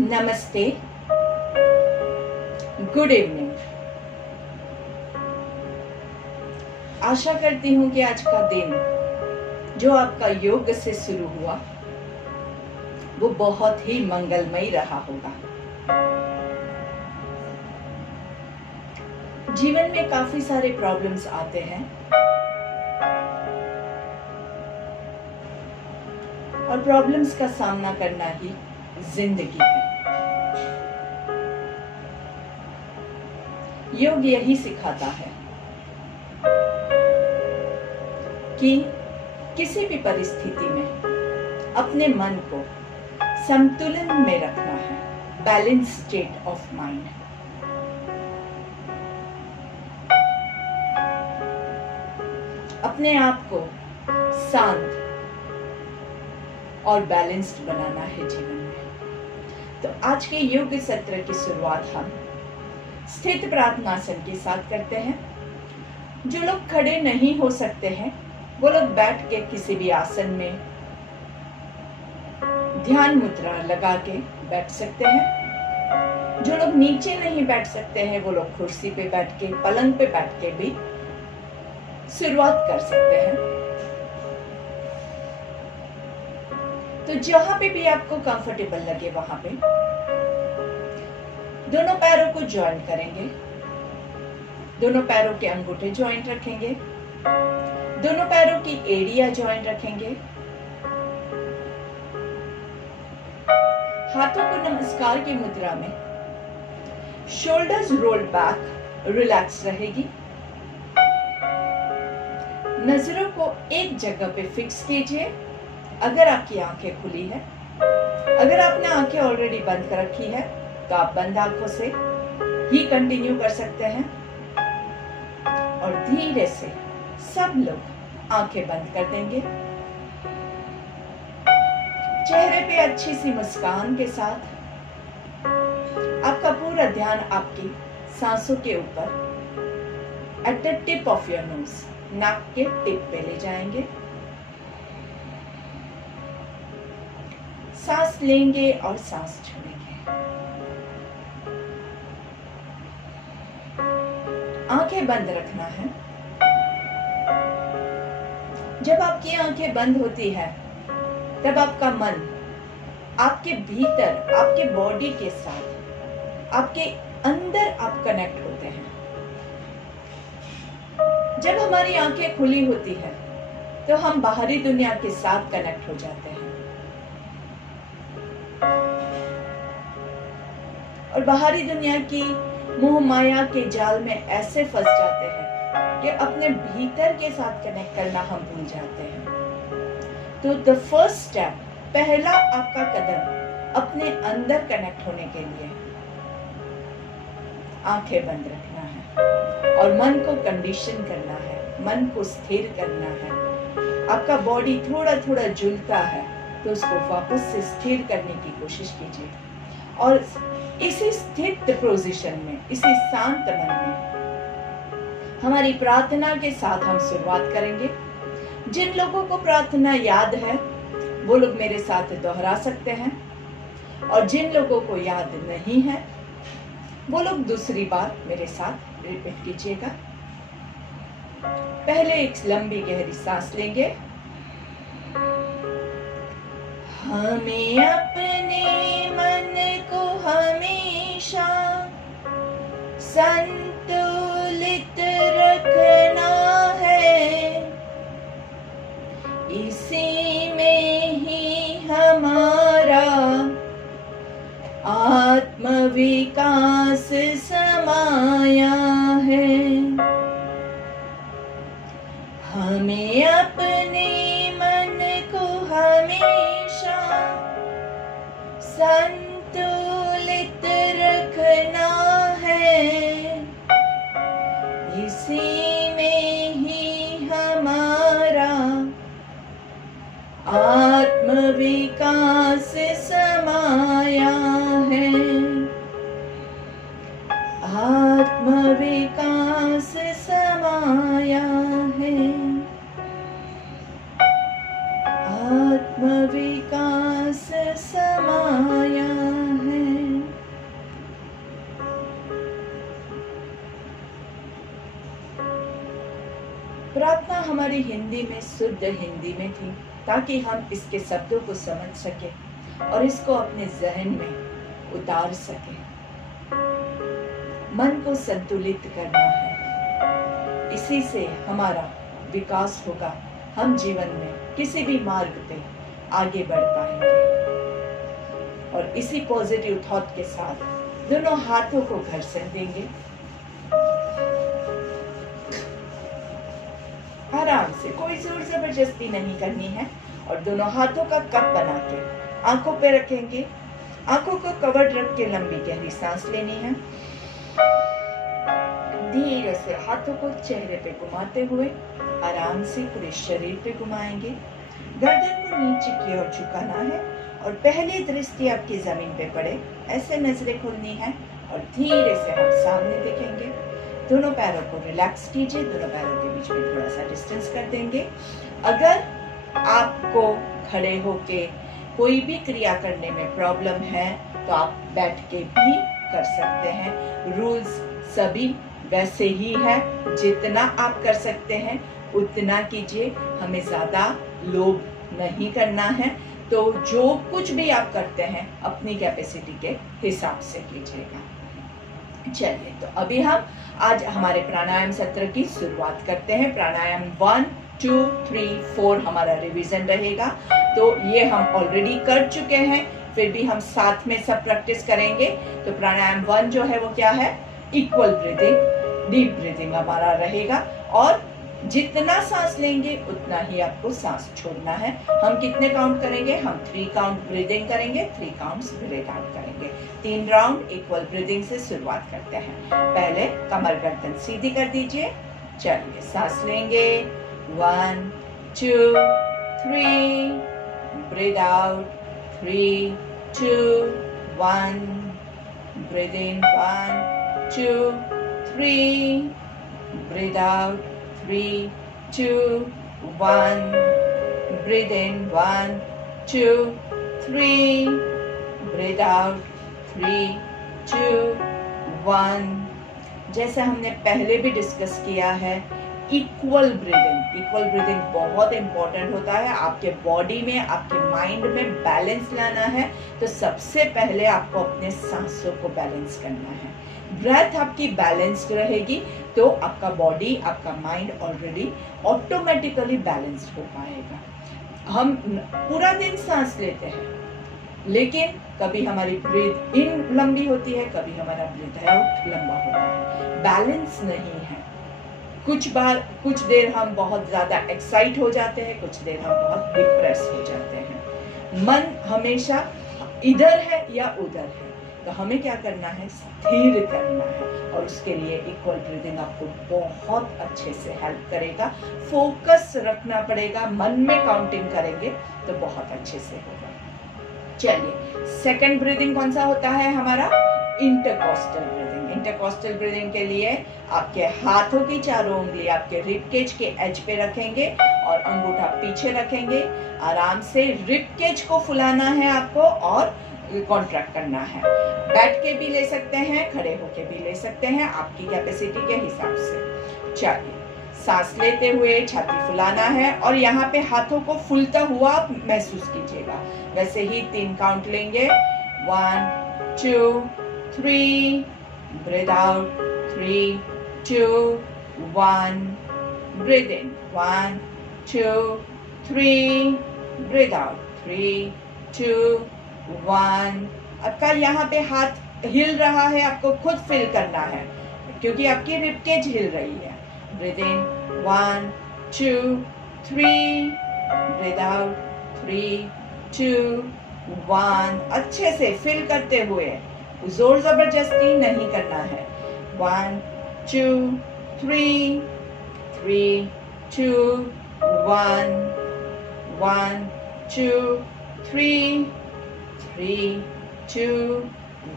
नमस्ते, good evening. आशा करती हूँ कि आज का दिन जो आपका योग से शुरू हुआ वो बहुत ही मंगलमय रहा होगा। जीवन में काफी सारे प्रॉब्लम्स आते हैं और प्रॉब्लम्स का सामना करना ही जिंदगी है। योग यही सिखाता है कि किसी भी परिस्थिति में अपने मन को संतुलन में रखना है, बैलेंस स्टेट ऑफ माइंड। अपने आप को शांत और बैलेंस्ड बनाना है जीवन में। तो आज के योग सत्र की शुरुआत हम स्थित प्रार्थनासन के साथ करते हैं। जो लोग खड़े नहीं हो सकते हैं वो लोग बैठ के किसी भी आसन में ध्यान मुद्रा लगा के बैठ सकते हैं। जो लोग नीचे नहीं बैठ सकते हैं वो लोग कुर्सी पे बैठ के, पलंग पे बैठ के भी शुरुआत कर सकते हैं। तो जहां पे भी आपको कंफर्टेबल लगे वहां पे दोनों पैरों को ज्वाइन करेंगे, दोनों पैरों के अंगूठे ज्वाइंट रखेंगे, दोनों पैरों की एड़ियां ज्वाइंट रखेंगे, हाथों को नमस्कार की मुद्रा में, शोल्डर्स रोल्ड बैक, रिलैक्स रहेगी। नजरों को एक जगह पे फिक्स कीजिए। अगर आपकी आंखें खुली है, अगर आपने आंखें ऑलरेडी बंद कर रखी है तो आप बंद आंखों से ही कंटिन्यू कर सकते हैं और धीरे से सब लोग आंखें बंद कर देंगे। चेहरे पे अच्छी सी मुस्कान के साथ आपका पूरा ध्यान आपकी सांसों के ऊपर at the tip of your nose, नाक के टिप पे ले जाएंगे। सांस लेंगे और सांस छोड़ेंगे। आंखें बंद रखना है। जब आपकी आंखें बंद होती है तब आपका मन आपके भीतर, आपके बॉडी के साथ, आपके अंदर आप कनेक्ट होते हैं। जब हमारी आंखें खुली होती है तो हम बाहरी दुनिया के साथ कनेक्ट हो जाते हैं और बाहरी दुनिया की मोह माया के जाल में ऐसे फंस जाते हैं कि अपने भीतर के साथ कनेक्ट करना हम भूल जाते हैं। तो द फर्स्ट स्टेप, पहला आपका कदम अपने अंदर कनेक्ट होने के लिए आंखें बंद रखना है और मन को कंडीशन करना है, मन को स्थिर करना है। आपका बॉडी थोड़ा थोड़ा झूलता है तो उसको वापस से स्थिर करने की कोशिश कीजिए और इसी स्थित पोजीशन में, इसी शांत मन में हमारी प्रार्थना के साथ हम शुरुआत करेंगे। जिन लोगों को प्रार्थना याद है वो लोग मेरे साथ दोहरा सकते हैं और जिन लोगों को याद नहीं है वो लोग दूसरी बार मेरे साथ रिपीट कीजिएगा। पहले एक लंबी गहरी सांस लेंगे। हमें अपने मन को हमेशा संतुलित रखना है, इसी में ही हमारा आत्मविकास समाया है। हमें अपने मन को हमेशा संतुलित रखना है, इसी में ही हमारा आत्मविकास समाया है। प्रार्थना हमारी हिंदी में, शुद्ध हिंदी में थी, ताकि हम इसके शब्दों को समझ सके और इसको अपने जहन में उतार सके। मन को संतुलित करना है, इसी से हमारा विकास होगा। हम जीवन में किसी भी मार्ग पे आगे बढ़ पाएंगे। और इसी पॉजिटिव थॉट के साथ दोनों हाथों को घर्षण देंगे। आराम से, कोई जोर जबरदस्ती नहीं करनी है। और दोनों हाथों का कप बना के आंखों पे रखेंगे। आंखों को कवर्ड रख के लंबी गहरी सांस लेनी है। धीरे से हाथों को चेहरे पे घुमाते हुए आराम से पूरे शरीर पे घुमाएंगे। गर्दन को नीचे की ओर झुकाना है और पहली दृष्टि आपकी जमीन पे पड़े, ऐसे नजरें खोलनी है और धीरे से हम सामने देखेंगे। दोनों पैरों को रिलैक्स कीजिए, दोनों पैरों के बीच में थोड़ा सा डिस्टेंस कर देंगे। अगर आपको खड़े होके कोई भी क्रिया करने में प्रॉब्लम है तो आप बैठ के भी कर सकते हैं। रूल्स सभी वैसे ही है, जितना आप कर सकते हैं उतना कीजिए, हमें ज्यादा लोभ नहीं करना है। तो जो कुछ भी आप करते हैं अपनी कैपेसिटी के हिसाब से कीजिएगा। चलिए, तो अभी हम आज हमारे प्राणायाम सत्र की शुरुआत करते हैं। प्राणायाम 1, 2, 3, 4 हमारा रिवीजन रहेगा। तो ये हम ऑलरेडी कर चुके हैं, फिर भी हम साथ में सब प्रैक्टिस करेंगे। तो प्राणायाम 1 जो है वो क्या है? इक्वल ब्रीदिंग, डीप ब्रीदिंग हमारा रहेगा। और जितना सांस लेंगे उतना ही आपको सांस छोड़ना है। हम कितने काउंट करेंगे? हम 3 काउंट ब्रीदिंग करेंगे, 3 काउंट्स ब्रेथ आउट करेंगे। 3 राउंड इक्वल ब्रीदिंग से शुरुआत करते हैं। पहले कमर गर्दन सीधी कर दीजिए। चलिए, सांस लेंगे। 1, 2, 3, breathe out. 3, 2, 1, breathe in. 1, 2, 3, breathe out. 3, 2, 1, breathe in. 1, 2, 3, breathe out. 3, 2, 1। जैसे हमने पहले भी डिस्कस किया है, इक्वल ब्रीदिंग बहुत इंपॉर्टेंट होता है। आपके बॉडी में, आपके माइंड में बैलेंस लाना है तो सबसे पहले आपको अपने सांसों को बैलेंस करना है। ब्रेथ आपकी बैलेंस्ड रहेगी तो आपका बॉडी, आपका माइंड ऑलरेडी ऑटोमेटिकली बैलेंस्ड हो पाएगा। हम पूरा दिन सांस लेते हैं, लेकिन कभी हमारी ब्रीथ इन लंबी होती है, कभी हमारा ब्रीथ आउट लंबा होता है। बैलेंस नहीं है। कुछ देर हम बहुत ज्यादा एक्साइट हो जाते हैं, कुछ देर हम बहुत डिप्रेस हो जाते हैं। मन हमेशा इधर है या उधर है, तो हमें क्या करना है? स्थिर करना है। और उसके लिए इक्वल ब्रीदिंग आपको बहुत अच्छे से हेल्प करेगा। फोकस रखना पड़ेगा, मन में काउंटिंग करेंगे तो बहुत अच्छे से होगा। चलिए, सेकंड ब्रीदिंग कौन सा होता है हमारा? Intercostal breathing. इंटरकॉस्टल ब्रीदिंग के लिए आपके हाथों की चारों उंगली आपके रिब केज के एज पे रखेंगे और अंगूठा पीछे रखेंगे। आराम से रिब केज को फुलाना है आपको और कॉन्ट्रैक्ट करना है। बैठ के भी ले सकते हैं, खड़े होके भी ले सकते हैं, आपकी कैपेसिटी के हिसाब से। चलिए, सांस लेते हुए छाती फुलाना है और यहाँ पे हाथों को फूलता हुआ महसूस कीजिएगा। वैसे ही 3 काउंट लेंगे। 1, 2, 3, ब्रीथ आउट। 3, 2, 1, ब्रीथ इन। 1, 2, 3, ब्रीथ आउट। 3, 2, 1। आपका यहाँ पे हाथ हिल रहा है, आपको खुद फील करना है क्योंकि आपकी रिब केज हिल रही है। ब्रीथ इन। 1, 2, 3, ब्रीथ आउट। 3, 2, 1। अच्छे से फील करते हुए, जोर जबरदस्ती नहीं करना है। 1, 2, 3, 3, 2, 1, 1, 2, 3, 3, 2,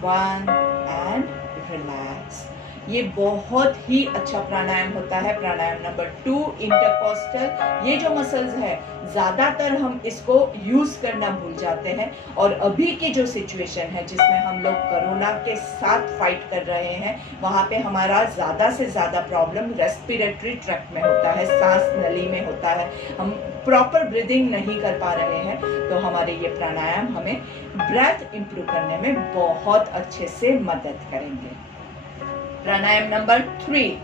1 and relax। ये बहुत ही अच्छा प्राणायाम होता है। प्राणायाम नंबर 2 इंटरकोस्टल। ये जो मसल्स है ज्यादातर हम इसको यूज करना भूल जाते हैं, और अभी की जो सिचुएशन है जिसमें हम लोग कोरोना के साथ फाइट कर रहे हैं, वहां पे हमारा ज्यादा से ज्यादा प्रॉब्लम रेस्पिरेटरी ट्रैक्ट में होता है, सांस नली में होता है। हम प्रॉपर ब्रीदिंग नहीं कर पा रहे हैं, तो हमारे ये प्राणायाम हमें ब्रेथ इंप्रूव करने में बहुत अच्छे से मदद करेंगे। प्राणायाम नंबर 3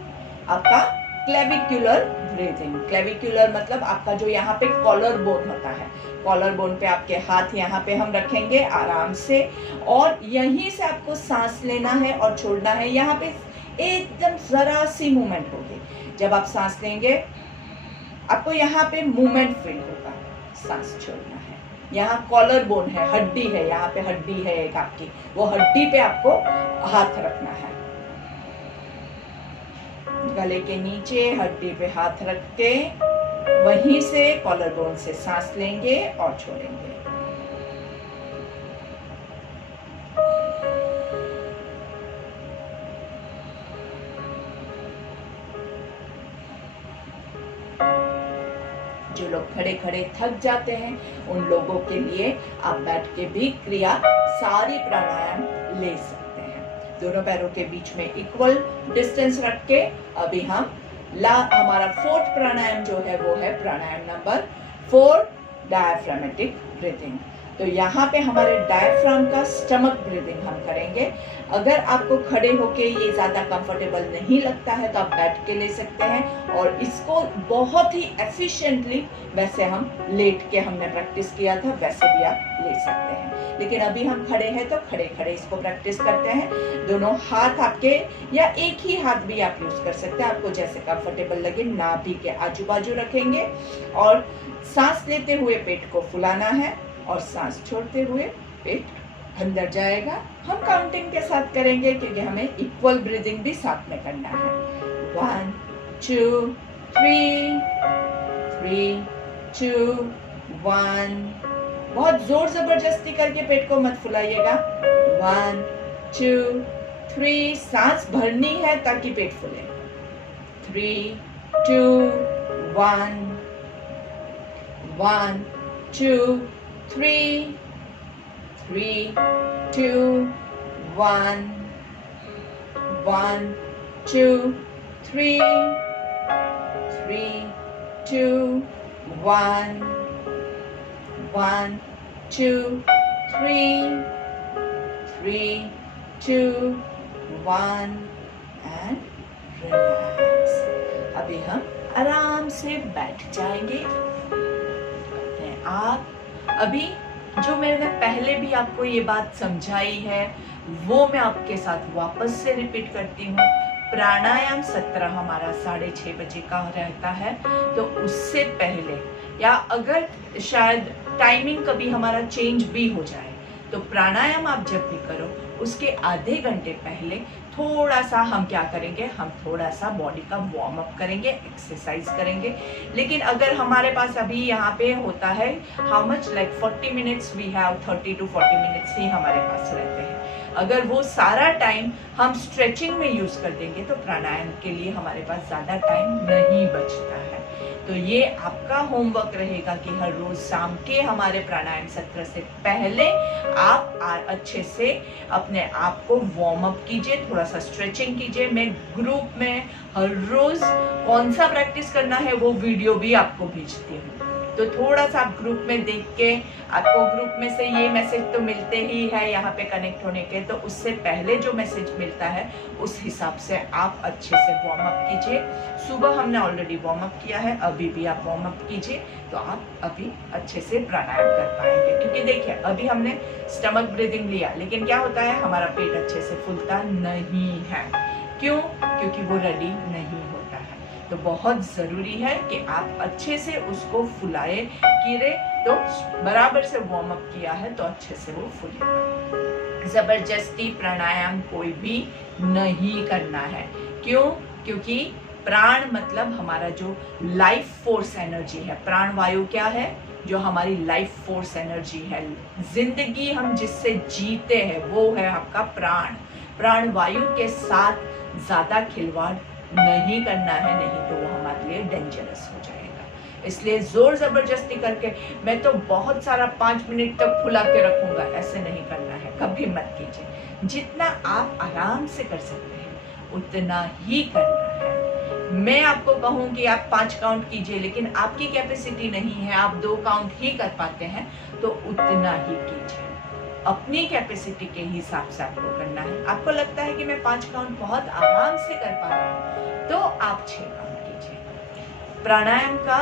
आपका क्लेविकुलर ब्रीथिंग। क्लेविकुलर मतलब आपका जो यहाँ पे कॉलर बोन होता है, कॉलर बोन पे आपके हाथ यहाँ पे हम रखेंगे आराम से, और यहीं से आपको सांस लेना है और छोड़ना है। यहाँ पे एकदम जरा सी मूवमेंट होगी। जब आप सांस लेंगे आपको यहाँ पे मूवमेंट फील होगा, सांस छोड़ना है। यहाँ कॉलर बोन है, हड्डी है, यहाँ पे हड्डी है एक आपकी, वो हड्डी पे आपको हाथ रखना है। गले के नीचे हड्डी पे हाथ रख के वहीं से कॉलर बोन से सांस लेंगे और छोड़ेंगे। जो लोग खड़े खड़े थक जाते हैं उन लोगों के लिए आप बैठ के भी क्रिया सारी प्राणायाम ले सकते हैं। दोनों पैरों के बीच में इक्वल डिस्टेंस रख के अभी हम हमारा 4th प्राणायाम जो है वो है प्राणायाम नंबर 4 डायफ्रामेटिक ब्रीथिंग। तो यहाँ पे हमारे डायफ्राम का स्टमक ब्रीदिंग हम करेंगे। अगर आपको खड़े होके ये ज्यादा कंफर्टेबल नहीं लगता है तो आप बैठ के ले सकते हैं, और इसको बहुत ही एफिशिएंटली वैसे हम लेट के हमने प्रैक्टिस किया था वैसे भी आप ले सकते हैं। लेकिन अभी हम खड़े हैं तो खड़े खड़े इसको प्रैक्टिस करते हैं। दोनों हाथ आपके, या एक ही हाथ भी आप यूज कर सकते हैं, आपको जैसे कंफर्टेबल लगे। नाभि के आजू बाजू रखेंगे और सांस लेते हुए पेट को फुलाना है, और सांस छोड़ते हुए पेट अंदर जाएगा। हम काउंटिंग के साथ करेंगे क्योंकि हमें इक्वल ब्रीदिंग भी साथ में करना है। 1 2 3 3 2 1। बहुत जोर जबरदस्ती करके पेट को मत फुलाइएगा। 1 2 3। सांस भरनी है ताकि पेट फूले। 3 2 1 1 2 3 3 2 1 1 2 3 3 2 1 1 2 3 3 2 1 एंड रिलैक्स। अभी हम आराम से बैठ जाएंगे। आप अभी जो मैंने पहले भी आपको ये बात समझाई है वो मैं आपके साथ वापस से रिपीट करती हूँ। प्राणायाम सत्र हमारा 6:30 बजे का रहता है, तो उससे पहले, या अगर शायद टाइमिंग कभी हमारा चेंज भी हो जाए, तो प्राणायाम आप जब भी करो उसके आधे घंटे पहले थोड़ा सा हम क्या करेंगे, हम थोड़ा सा बॉडी का वार्म अप करेंगे, एक्सरसाइज करेंगे। लेकिन अगर हमारे पास अभी यहाँ पे होता है how much like 40 minutes we have, 30 to 40 minutes ही हमारे पास रहते हैं। अगर वो सारा टाइम हम स्ट्रेचिंग में यूज कर देंगे तो प्राणायाम के लिए हमारे पास ज्यादा टाइम नहीं बचता है। तो ये आपका होमवर्क रहेगा कि हर रोज शाम के हमारे प्राणायाम सत्र से पहले आप अच्छे से अपने आप को वार्म अप कीजिए, थोड़ा सा स्ट्रेचिंग कीजिए। मैं ग्रुप में हर रोज कौन सा प्रैक्टिस करना है वो वीडियो भी आपको भेजती हूँ, तो थोड़ा सा आप ग्रुप में देख के, आपको ग्रुप में से ये मैसेज तो मिलते ही है यहाँ पे कनेक्ट होने के, तो उससे पहले जो मैसेज मिलता है उस हिसाब से आप अच्छे से वार्म अप कीजिए। सुबह हमने ऑलरेडी वार्म अप किया है, अभी भी आप वार्म अप कीजिए तो आप अभी अच्छे से प्राणायाम कर पाएंगे। क्योंकि देखिए अभी हमने स्टमक ब्रीदिंग लिया, लेकिन क्या होता है हमारा पेट अच्छे से फूलता नहीं है। क्यों? क्योंकि वो रेडी नहीं होता है। तो बहुत जरूरी है कि आप अच्छे से उसको फुलाए, कीरे तो बराबर से वार्म अप किया है तो अच्छे से वो फूलेगा। जबरदस्ती प्राणायाम कोई भी नहीं करना है। क्यों? क्योंकि प्राण मतलब हमारा जो लाइफ फोर्स एनर्जी है। प्राण वायु क्या है? जो हमारी लाइफ फोर्स एनर्जी है, जिंदगी हम जिससे जीते हैं वो है आपका प्राण। प्राण वायु के साथ ज़्यादा खिलवाड़ नहीं करना है, नहीं तो वो हमारे लिए डेंजरस हो जाएगा। इसलिए जोर जबरदस्ती करके मैं तो बहुत सारा 5 मिनट तक फुला के रखूंगा, ऐसे नहीं करना है, कभी मत कीजिए। जितना आप आराम से कर सकते हैं उतना ही करना है। मैं आपको कहूँ कि आप 5 काउंट कीजिए, लेकिन आपकी कैपेसिटी नहीं है, आप 2 काउंट ही कर पाते हैं, तो उतना ही कीजिए। अपनी कैपेसिटी के हिसाब से आपको करना है। आपको लगता है कि मैं 5 काउंट बहुत आराम से कर पा रहा हूँ, तो आप 6 काउंट कीजिए। प्राणायाम का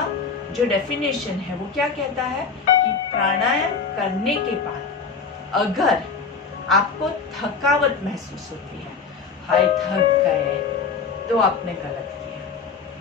जो डेफिनेशन है वो क्या कहता है कि प्राणायाम करने के बाद अगर आपको थकावट महसूस होती है, हाय थक गए, तो आपने गलत किया,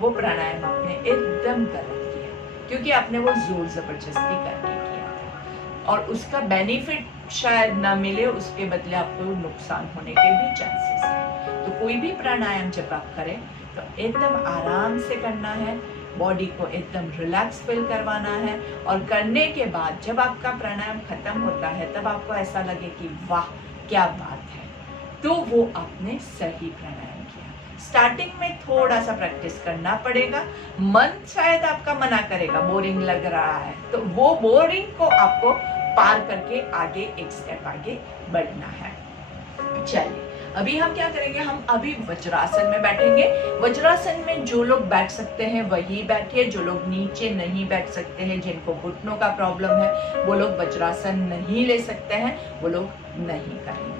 वो प्राणायाम आपने एकदम गलत किया, क्योंकि आपने वो जोर जबरदस्ती करके किया था और उसका बेनिफिट शायद ना मिले, उसके बदले आपको नुकसान होने के भी चांसेस हैं। तो कोई भी प्राणायाम जब आप करें तो एकदम आराम से करना है, बॉडी को एकदम रिलैक्स फील करवाना है, और करने के बाद जब आपका प्राणायाम खत्म होता है तब आपको ऐसा लगे कि वाह क्या बात है, तो वो आपने सही प्राणायाम किया। स्टार्टिंग में थोड़ा सा प्रैक्टिस करना पड़ेगा, मन शायद आपका मना करेगा, बोरिंग लग रहा है, तो वो बोरिंग को आपको पार करके आगे एक स्टेप आगे बढ़ना है। चलिए अभी हम क्या करेंगे, हम अभी वज्रासन में बैठेंगे। वज्रासन में जो लोग बैठ सकते हैं वही बैठिए, जो लोग नीचे नहीं बैठ सकते हैं, जिनको घुटनों का प्रॉब्लम है, वो लोग वज्रासन नहीं ले सकते हैं, वो लोग नहीं करेंगे।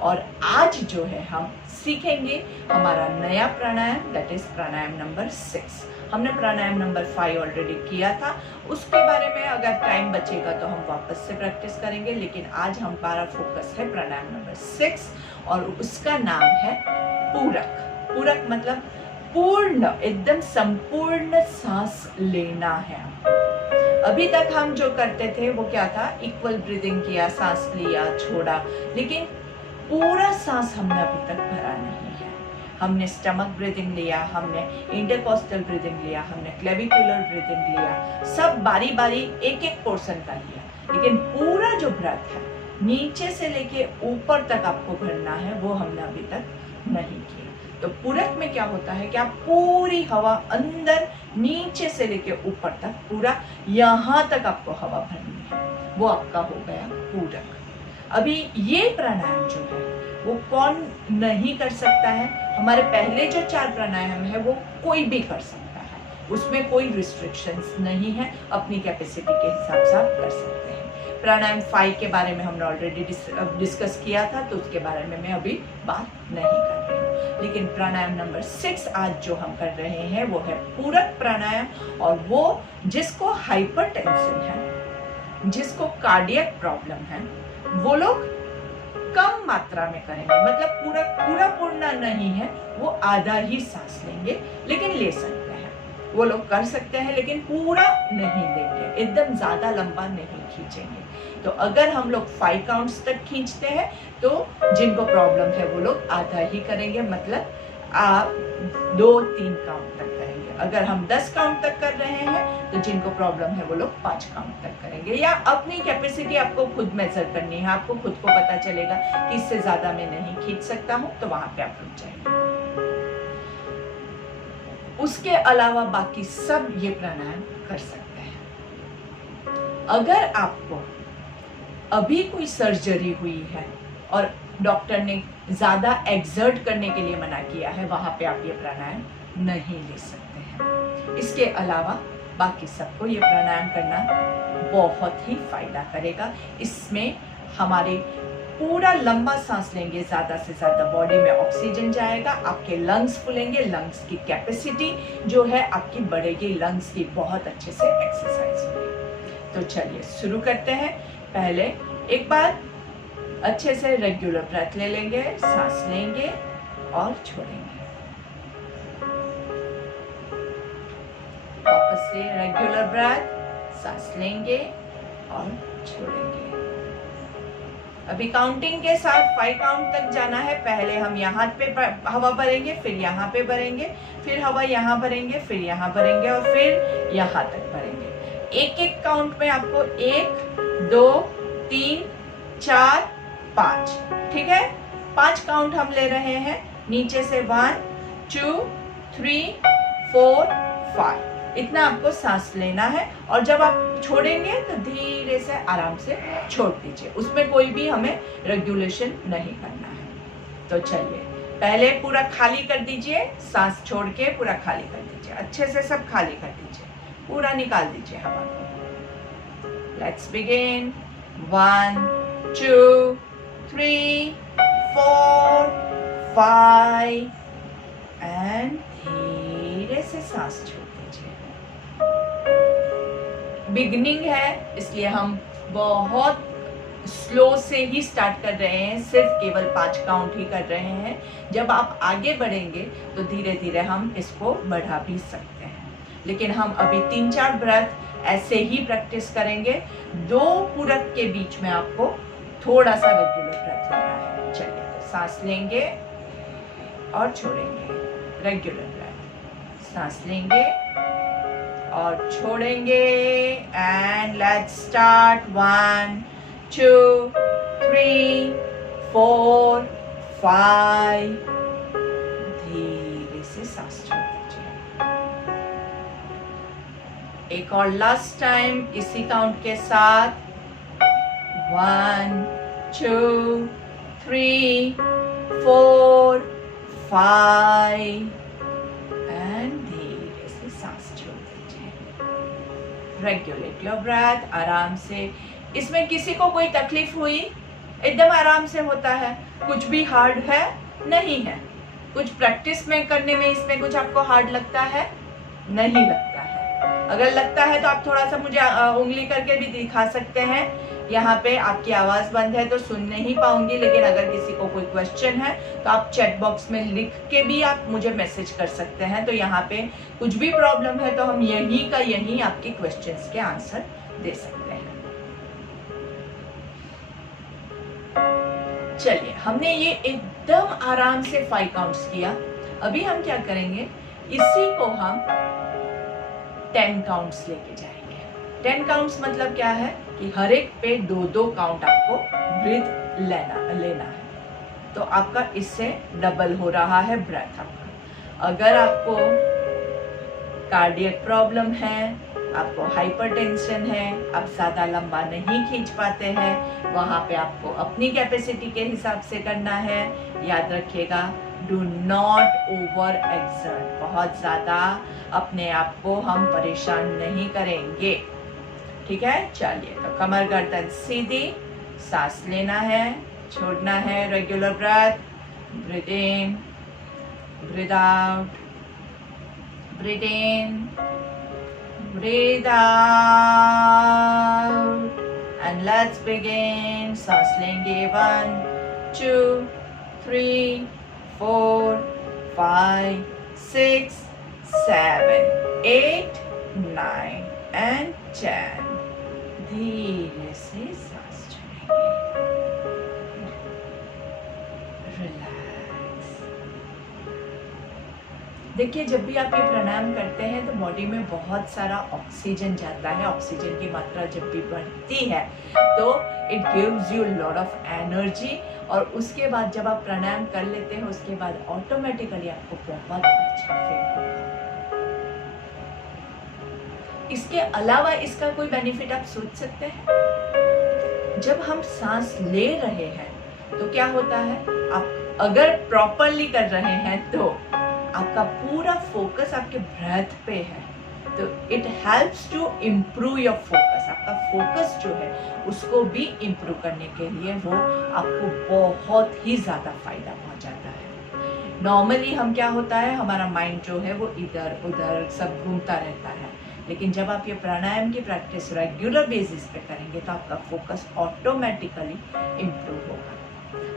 और आज जो है हम सीखेंगे हमारा नया प्राणायाम, दैट इज प्राणायाम नंबर 6। हमने प्राणायाम नंबर 5 ऑलरेडी किया था, उसके बारे में अगर टाइम बचेगा तो हम वापस से प्रैक्टिस करेंगे, लेकिन आज हमारा फोकस है प्राणायाम नंबर 6 और उसका नाम है पूरक। पूरक मतलब पूर्ण, एकदम संपूर्ण सांस लेना है। अभी तक हम जो करते थे वो क्या था, इक्वल ब्रीदिंग किया, सांस लिया छोड़ा, लेकिन पूरा सांस हमने अभी तक भरा नहीं है। हमने स्टमक ब्रीदिंग लिया, हमने इंटरकोस्टल ब्रीदिंग लिया, हमने क्लेविकुलर ब्रीदिंग लिया, सब बारी बारी एक एक पोर्शन का लिया, लेकिन पूरा जो ब्रेथ है नीचे से लेके ऊपर तक आपको भरना है, वो हमने अभी तक नहीं किया। तो पूरक में क्या होता है कि आप पूरी हवा अंदर नीचे से लेके ऊपर तक, पूरा यहाँ तक आपको हवा भरनी है, वो आपका हो गया पूरक। अभी ये प्राणायाम जो है वो कौन नहीं कर सकता है, हमारे पहले जो 4 प्राणायाम है वो कोई भी कर सकता है, उसमें कोई रिस्ट्रिक्शंस नहीं है, अपनी कैपेसिटी के हिसाब से आप कर सकते हैं। प्राणायाम 5 के बारे में हमने ऑलरेडी डिस्कस किया था, तो उसके बारे में मैं अभी बात नहीं कर रही हूँ, लेकिन प्राणायाम नंबर 6 आज जो हम कर रहे हैं वो है पूरक प्राणायाम। और वो जिसको हाइपरटेंशन है, जिसको कार्डियक प्रॉब्लम है, वो लोग कम मात्रा में करेंगे, मतलब पूरा पूर्ण नहीं है, वो आधा ही सांस लेंगे, लेकिन ले सकते हैं, वो लोग कर सकते हैं, लेकिन पूरा नहीं लेंगे, एकदम ज्यादा लंबा नहीं खींचेंगे। तो अगर हम लोग 5 काउंट्स तक खींचते हैं तो जिनको प्रॉब्लम है वो लोग आधा ही करेंगे, मतलब आप 2-3 काउंट तक करेंगे। अगर हम 10 काउंट तक कर रहे हैं तो जिनको प्रॉब्लम है वो लोग 5 काउंट तक करेंगे, या अपनी कैपेसिटी आपको खुद मेजर करनी है, आपको खुद को पता चलेगा कि इससे ज्यादा मैं नहीं खींच सकता हूं, तो वहां पे आप रुक जाएंगे। उसके अलावा बाकी सब ये प्राणायाम कर सकते हैं। अगर आपको अभी कोई सर्जरी हुई है और डॉक्टर ने ज्यादा एक्सर्ट करने के लिए मना किया है, वहां पे आप ये प्राणायाम नहीं ले सकते हैं। इसके अलावा बाकी सबको ये प्राणायाम करना बहुत ही फायदा करेगा। इसमें हमारे पूरा लंबा सांस लेंगे, ज्यादा से ज्यादा बॉडी में ऑक्सीजन जाएगा, आपके लंग्स फूलेंगे, लंग्स की कैपेसिटी जो है आपकी बढ़ेगी, लंग्स की बहुत अच्छे से एक्सरसाइज होगी। तो चलिए शुरू करते हैं। पहले एक बार अच्छे से रेगुलर ब्रेथ ले लेंगे, सांस लेंगे और छोड़ेंगे। वापस से रेगुलर ब्रेथ, सांस लेंगे और छोड़ेंगे। अभी काउंटिंग के साथ 5 काउंट तक जाना है। पहले हम यहाँ पे हवा भरेंगे, फिर यहाँ पे भरेंगे, फिर हवा यहाँ भरेंगे, फिर यहाँ भरेंगे और फिर यहाँ तक भरेंगे। एक एक काउंट में आपको 1, 2, 3, 4, 5, ठीक है। 5 काउंट हम ले रहे हैं नीचे से, 1 2 3 4 5, इतना आपको सांस लेना है। और जब आप छोड़ेंगे तो धीरे से आराम से छोड़ दीजिए, उसमें कोई भी हमें रेगुलेशन नहीं करना है। तो चलिए पहले पूरा खाली कर दीजिए, सांस छोड़ के पूरा खाली कर दीजिए, अच्छे से सब खाली कर दीजिए, पूरा निकाल दीजिए हवा को। Let's begin. 1 2 3 4 5 एंड धीरे से सांस छोड़ दीजिए। बिगनिंग है इसलिए हम बहुत स्लो से ही स्टार्ट कर रहे हैं, सिर्फ केवल 5 काउंट ही कर रहे हैं। जब आप आगे बढ़ेंगे तो धीरे धीरे हम इसको बढ़ा भी सकते हैं, लेकिन हम अभी 3-4 ब्रेथ ऐसे ही प्रैक्टिस करेंगे। 2 पूरक के बीच में आपको थोड़ा सा रेगुलर ब्रेथ लेना है। चलिए तो सांस लेंगे और छोड़ेंगे, रेगुलर ब्रेथ, सांस लेंगे और छोड़ेंगे। And let's start. 1 2 3 4 5, धीरे से सांस छोड़ दीजिए। एक और लास्ट टाइम इसी काउंट के साथ। 1 2 3 4 5 एंड धीरे से सांस छोड़ दीजिए। रेगुलेट योर ब्रेथ, आराम से। इसमें किसी को कोई तकलीफ हुई? एकदम आराम से होता है, कुछ भी हार्ड है नहीं है। कुछ प्रैक्टिस में करने में इसमें कुछ आपको हार्ड लगता है? नहीं लगता है। अगर लगता है तो आप थोड़ा सा मुझे उंगली करके भी दिखा सकते हैं। यहाँ पे आपकी आवाज बंद है तो सुन नहीं पाऊंगी, लेकिन अगर किसी को कोई क्वेश्चन है तो आप चैट बॉक्स में लिख के भी आप मुझे मैसेज कर सकते हैं। तो यहाँ पे कुछ भी प्रॉब्लम है तो हम यहीं का यहीं आपके क्वेश्चंस के आंसर दे सकते हैं। चलिए हमने ये एकदम आराम से 5 काउंट्स किया। अभी हम क्या करेंगे, इसी को हम 10 काउंट्स लेके जाएंगे। 10 काउंट्स मतलब क्या है कि हर एक पे 2-2 काउंट आपको ब्रीथ लेना है। तो आपका इससे डबल हो रहा है ब्रेथ आपका। अगर आपको कार्डियक प्रॉब्लम है, आपको हाइपरटेंशन है, आप ज़्यादा लंबा नहीं खींच पाते हैं, वहाँ पे आपको अपनी कैपेसिटी के हिसाब से करना है। याद रखिएगा, डू नॉट ओवर एक्सर्ट, बहुत ज़्यादा अपने आप को हम परेशान नहीं करेंगे, ठीक है। चलिए तो कमर गर्दन सीधी, सांस लेना है, छोड़ना है, regular breath, breathe in, breathe out, breathe in, breathe out and let's begin. सांस लेंगे। 1 2 3 4 5 6 7 8 9 and 10, धीरे से सांस छोड़ेंगे। रिलैक्स। देखिए जब भी आप ये प्राणायाम करते हैं तो बॉडी में बहुत सारा ऑक्सीजन जाता है। ऑक्सीजन की मात्रा जब भी बढ़ती है तो it gives you lot of energy, और उसके बाद जब आप प्राणायाम कर लेते हैं उसके बाद ऑटोमेटिकली आपको बहुत अच्छा फील होगा। इसके अलावा इसका कोई बेनिफिट आप सोच सकते हैं? जब हम सांस ले रहे हैं तो क्या होता है, आप अगर प्रॉपरली कर रहे हैं तो आपका पूरा फोकस आपके ब्रेथ पे है, तो it helps to improve your focus. आपका फोकस जो है उसको भी इम्प्रूव करने के लिए वो आपको बहुत ही ज़्यादा फायदा पहुंचाता है। नॉर्मली हम क्या होता है, हमारा माइंड जो है वो इधर उधर सब घूमता रहता है, लेकिन जब आप ये प्राणायाम की प्रैक्टिस रेगुलर बेसिस पे करेंगे तो आपका फोकस ऑटोमेटिकली इम्प्रूव होगा।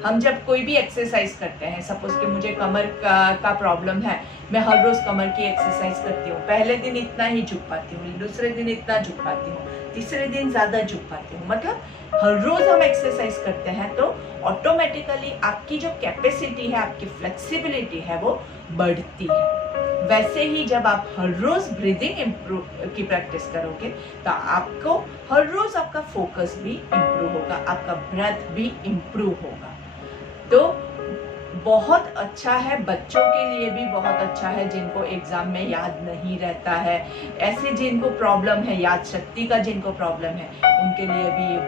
हम जब कोई भी एक्सरसाइज करते हैं, सपोज कि मुझे कमर का प्रॉब्लम है, मैं हर रोज कमर की एक्सरसाइज करती हूँ। पहले दिन इतना ही झुक पाती हूँ, दूसरे दिन इतना झुक पाती हूँ, तीसरे दिन ज़्यादा झुक पाती हूँ। मतलब हर रोज हम एक्सरसाइज करते हैं तो ऑटोमेटिकली आपकी जो कैपेसिटी है, आपकी फ्लेक्सिबिलिटी है वो बढ़ती है। वैसे ही जब आप हर रोज ब्रीदिंग इम्प्रूव की प्रैक्टिस करोगे तो आपको हर रोज आपका फोकस भी इम्प्रूव होगा, आपका ब्रेथ भी इम्प्रूव होगा। तो बहुत अच्छा है, बच्चों के लिए भी बहुत अच्छा है जिनको एग्जाम में याद नहीं रहता है, ऐसे जिनको प्रॉब्लम है, याद शक्ति का जिनको प्रॉब्लम है, उनके लिए भी ये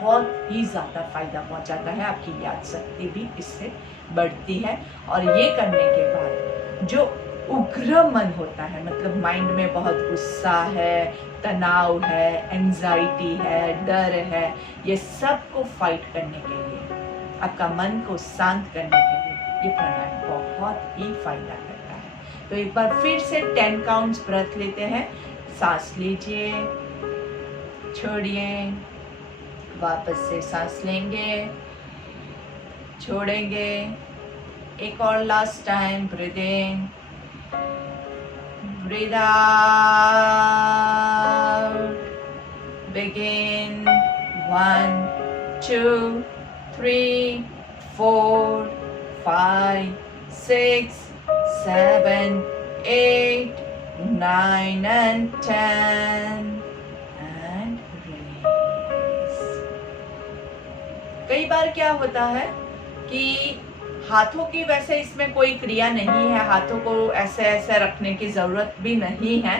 बहुत ही ज़्यादा फायदा पहुंचाता है। आपकी याद शक्ति भी इससे बढ़ती है। और ये करने के बाद जो उग्र मन होता है, मतलब माइंड में बहुत गुस्सा है, तनाव है, एंजाइटी है, डर है, ये सब को फाइट करने के लिए, आपका मन को शांत करने के लिए ये प्राणायाम बहुत ही फायदा करता है। तो एक बार फिर से 10 काउंट्स ब्रेथ लेते हैं। सांस लीजिए, छोड़िए, वापस से सांस लेंगे, छोड़ेंगे। एक और last time, breathe in, breathe out, begin, 1, 2, 3, 4, 5, 6, 7, 8, 9 and 10 and release। कई बार क्या होता है कि हाथों की वैसे इसमें कोई क्रिया नहीं है, हाथों को ऐसे ऐसे रखने की जरूरत भी नहीं है,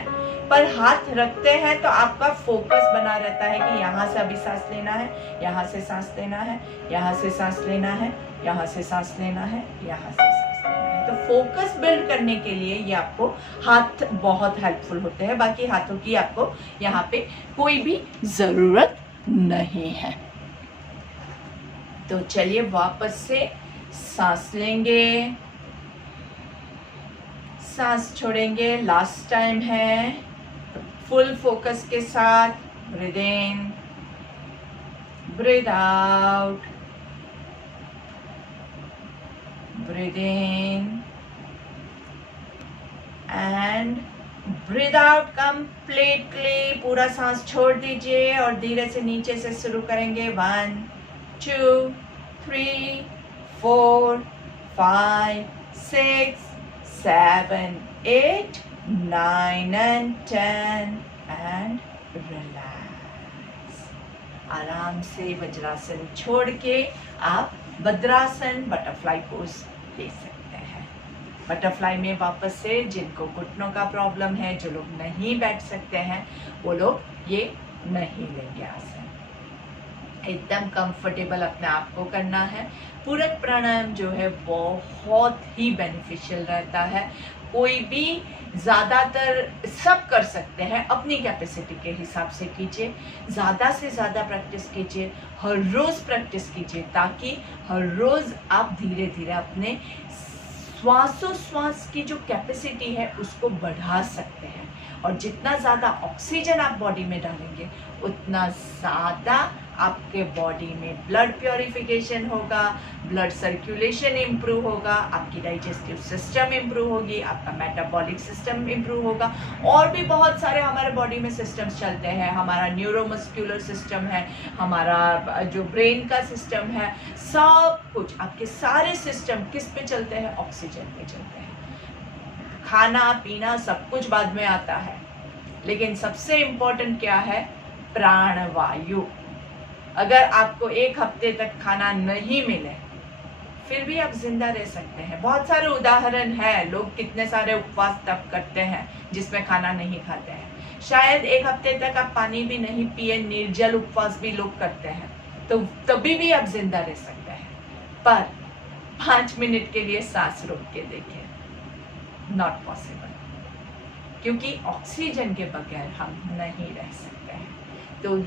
पर हाथ रखते हैं तो आपका फोकस बना रहता है कि यहाँ से अभी सांस लेना है, यहाँ से सांस लेना है, यहाँ से सांस लेना है, यहाँ से सांस लेना है, यहाँ से सांस लेना है। तो फोकस बिल्ड करने के लिए ये आपको हाथ बहुत हेल्पफुल होते हैं। बाकी हाथों की आपको यहाँ पे कोई भी जरूरत नहीं है। तो चलिए वापस से सांस लेंगे, सांस छोड़ेंगे। लास्ट टाइम है, फुल फोकस के साथ breathe in, breathe out, breathe in and breathe out completely. पूरा सांस छोड़ दीजिए और धीरे से नीचे से शुरू करेंगे। 1, 2, 3, 4, 5, 6, 7, 8, 9 and 10 and relax। आराम से वज्रासन छोड़ के आप भद्रासन, बटरफ्लाई पोज ले सकते हैं। बटरफ्लाई में वापस से जिनको घुटनों का प्रॉब्लम है, जो लोग नहीं बैठ सकते हैं, वो लोग ये नहीं लेंगे आसन। एकदम कंफर्टेबल अपने आप को करना है। पूरक प्राणायाम जो है बहुत ही बेनिफिशियल रहता है। कोई भी, ज़्यादातर सब कर सकते हैं, अपनी कैपेसिटी के हिसाब से कीजिए, ज़्यादा से ज़्यादा प्रैक्टिस कीजिए, हर रोज़ प्रैक्टिस कीजिए, ताकि हर रोज़ आप धीरे धीरे अपने श्वासोश्वास की जो कैपेसिटी है उसको बढ़ा सकते हैं। और जितना ज़्यादा ऑक्सीजन आप बॉडी में डालेंगे, उतना ज़्यादा आपके बॉडी में ब्लड प्योरिफिकेशन होगा, ब्लड सर्कुलेशन इम्प्रूव होगा, आपकी डाइजेस्टिव सिस्टम इम्प्रूव होगी, आपका मेटाबॉलिक सिस्टम इम्प्रूव होगा। और भी बहुत सारे हमारे बॉडी में सिस्टम्स चलते हैं। हमारा न्यूरोमस्कुलर सिस्टम है, हमारा जो ब्रेन का सिस्टम है, सब कुछ आपके सारे सिस्टम किस पे चलते हैं? ऑक्सीजन पे चलते हैं। खाना पीना सब कुछ बाद में आता है, लेकिन सबसे इम्पोर्टेंट क्या है? प्राणवायु। अगर आपको 1 हफ्ते तक खाना नहीं मिले, फिर भी आप जिंदा रह सकते हैं। बहुत सारे उदाहरण है, लोग कितने सारे उपवास तप करते हैं जिसमें खाना नहीं खाते हैं। शायद 1 हफ्ते तक आप पानी भी नहीं पिए, निर्जल उपवास भी लोग करते हैं, तो तभी भी आप जिंदा रह सकते हैं। पर 5 मिनट के लिए सांस रोक के देखिए, नॉट पॉसिबल, क्योंकि ऑक्सीजन के बगैर हम नहीं रह सकते हैं। तो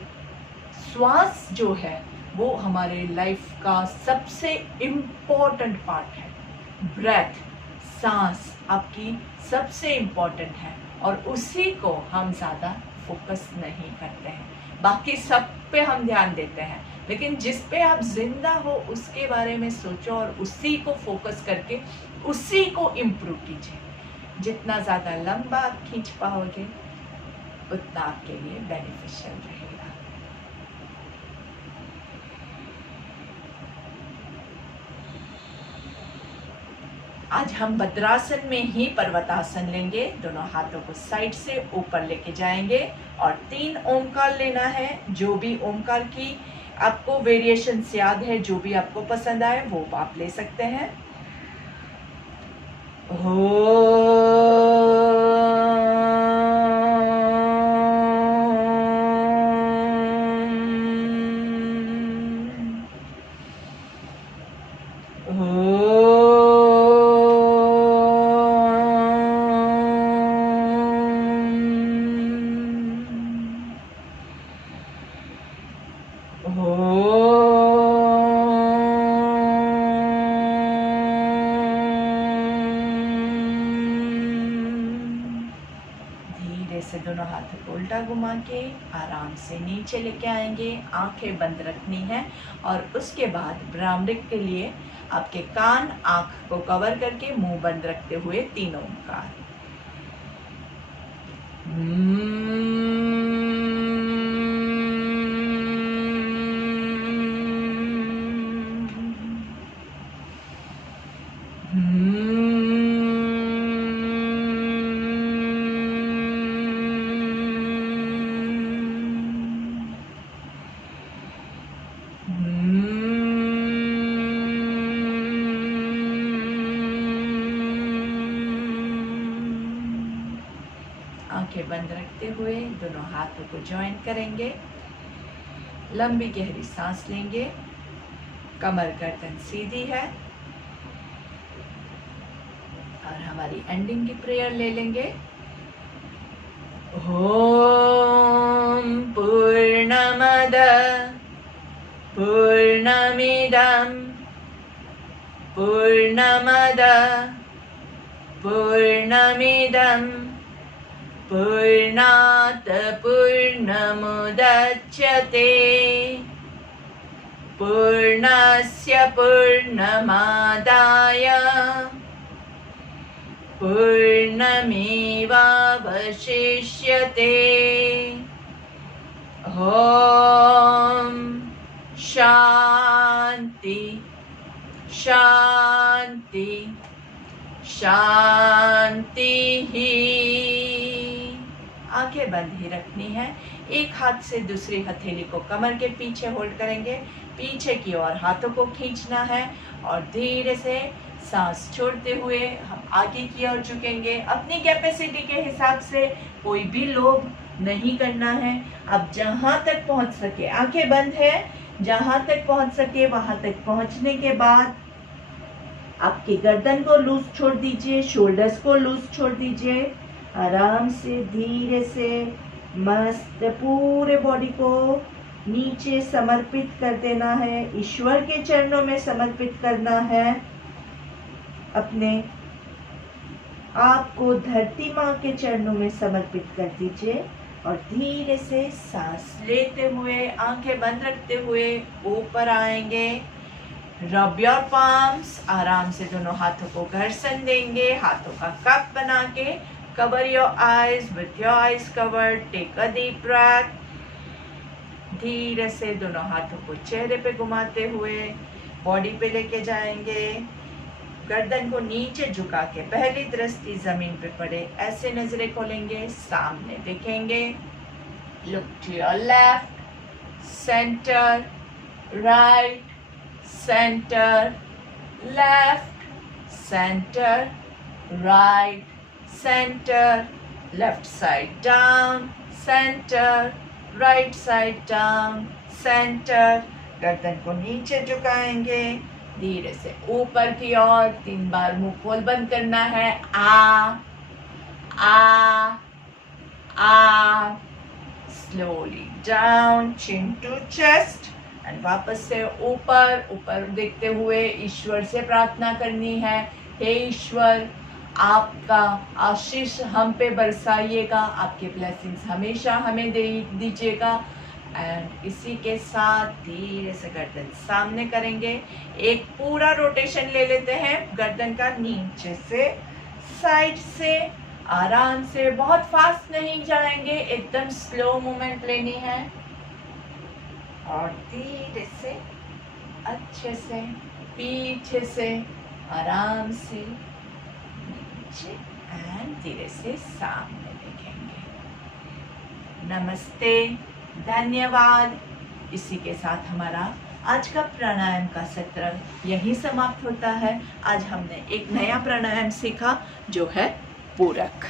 श्वास जो है वो हमारे लाइफ का सबसे इम्पोर्टेंट पार्ट है। ब्रेथ, सांस आपकी सबसे इम्पोर्टेंट है, और उसी को हम ज़्यादा फोकस नहीं करते हैं। बाकी सब पे हम ध्यान देते हैं, लेकिन जिस पे आप जिंदा हो उसके बारे में सोचो और उसी को फोकस करके उसी को इम्प्रूव कीजिए। जितना ज़्यादा लंबा आप खींच पाओगे, उतना आपके लिए बेनिफिशियल रहेगा। आज हम भद्रासन में ही पर्वतासन लेंगे। दोनों हाथों को साइड से ऊपर लेके जाएंगे और 3 ओमकार लेना है। जो भी ओमकार की आपको वेरिएशंस याद है, जो भी आपको पसंद आए वो आप ले सकते हैं। धीरे से दोनों हाथों को उल्टा घुमा के आराम से नीचे लेके आएंगे। आंखें बंद रखनी है और उसके बाद ब्राह्मणिक के लिए आपके कान आंख को कवर करके मुंह बंद रखते हुए 3 ओंकार। आंखें बंद रखते हुए दोनों हाथों को ज्वाइन करेंगे। लंबी गहरी सांस लेंगे। कमर गर्दन सीधी है और हमारी एंडिंग की प्रेयर ले लेंगे। ओम पूर्णमद पूर्णमिदं पूर्णमद पूर्णमिदं पूर्णात् पूर्णमुदच्यते पूर्णस्य पूर्णमादाय पूर्णमेवावशिष्यते। ॐ शान्ति शान्ति शान्तिः। आंखें बंद ही रखनी है। एक हाथ से दूसरी हथेली को कमर के पीछे होल्ड करेंगे। पीछे की ओर हाथों को खींचना है और धीरे से सांस छोड़ते हुए हम आगे की ओर झुकेंगे। अपनी कैपेसिटी के हिसाब से कोई भी लोभ नहीं करना है। अब जहां तक पहुंच सके, आंखें बंद है, जहां तक पहुंच सके वहां तक पहुंचने के बाद आपकी गर्दन को लूज छोड़ दीजिए, शोल्डर्स को लूज छोड़ दीजिए। आराम से धीरे से मस्त पूरे बॉडी को नीचे समर्पित कर देना है, ईश्वर के चरणों में समर्पित करना है। अपने आप को धरती माँ के चरणों में समर्पित कर दीजिए और धीरे से सांस लेते हुए आंखें बंद रखते हुए ऊपर आएंगे। रब योर पाम्स, आराम से दोनों हाथों को घर्षण देंगे। हाथों का कप बना के cover your eyes with your eyes covered. Take a deep breath. धीरे से दोनों हाथों को चेहरे पे घुमाते हुए बॉडी पे लेके जाएंगे। गर्दन को नीचे झुका के पहली दृष्टि जमीन पे पड़े ऐसे नजरें खोलेंगे, सामने देखेंगे। Look to your left, center, right, center, left, center, right, center, left side down, center, right side down, center। गर्दन को नीचे झुकाएंगे। धीरे से ऊपर की ओर 3 बार मुंह खोल बंद करना है। आ slowly down, chin to chest and वापस से ऊपर देखते हुए ईश्वर से प्रार्थना करनी है। हे ईश्वर, आपका आशीष हम पे बरसाइएगा, आपके ब्लेसिंग्स हमेशा हमें दे दीजिएगा। एंड इसी के साथ धीरे से गर्दन सामने करेंगे। एक पूरा रोटेशन ले लेते हैं गर्दन का, नीचे से साइड से आराम से, बहुत फास्ट नहीं जाएंगे, एकदम स्लो मूवमेंट लेनी है। और धीरे से अच्छे से पीछे से आराम से नीचे एंड धीरे से सामने देखेंगे। नमस्ते, धन्यवाद। इसी के साथ हमारा आज का प्राणायाम का सत्र यहीं समाप्त होता है। आज हमने एक नया प्राणायाम सीखा जो है पूरक।